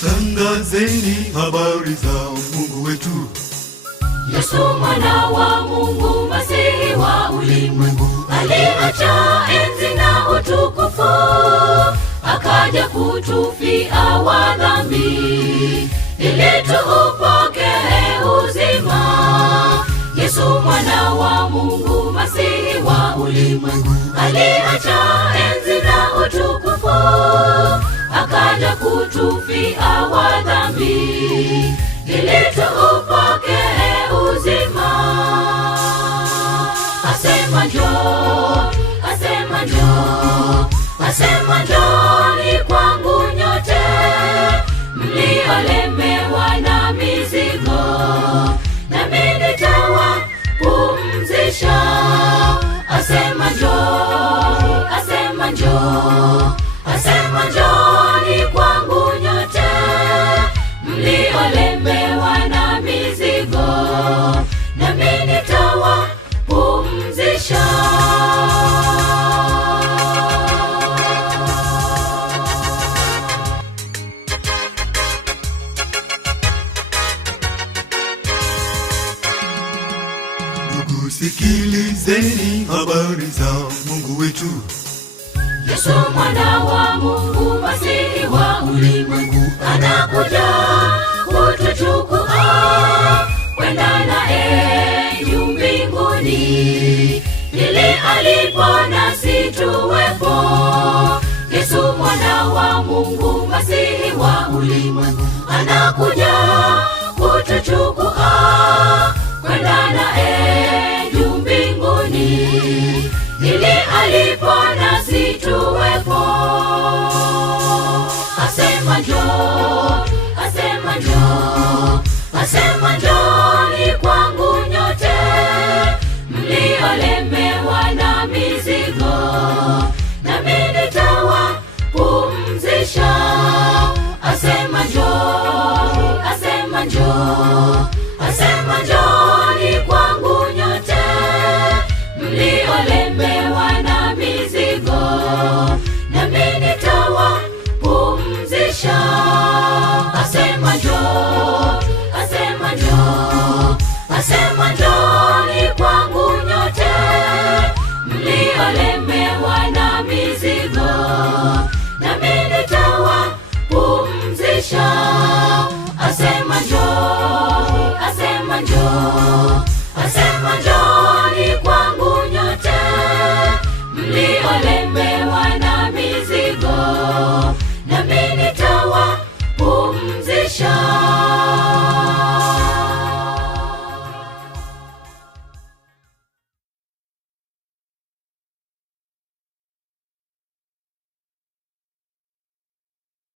Tangazeni habari za Mungu wetu. Yesu mwana wa Mungu, Masihi wa ulimwengu, aliacha enzi na utukufu, akaja kutufia wa dhambi, ili tuupokee uzima. Yesu mwana wa Mungu, Masihi wa ulimwengu, aliacha enzi na utukufu, akaja kutufia wa dhambi, ili tuupokee uzima. Asema njoo, asema njoo, asema njooni kwangu nyote mliolemewa na mizigo, nami nitawapumzisha. Asema njoo, asema njoo, asema njooni kwangu nyote mliolemewa na mizigo, nami nitawapumzisha. Ndugu, sikilizeni habari za Mungu wetu. Yesu mwana wa Mungu, Masihi wa ulimwengu, anakuja kutuchukua kwenda naye juu mbinguni, ili alipo nasi tuwepo. Yesu mwana wa Mungu, Masihi wa ulimwengu, anakuja kutuchukua kwenda naye juu mbinguni, ili alipo nasi tuwepo. Asema njoo, asema njoo, asema njooni kwangu nyote mliolemewa na mizigo, nami nitawapumzisha. Asema njoo, asema njoo, asema njooni kwangu nyote mliolemewa na mizigo, nami nitawapumzisha. Asema njoo, asema njoo, asema njooni kwangu nyote mliolemewa na mizigo, nami nitawapumzisha. Asema njoo, asema njoo, asema njoo.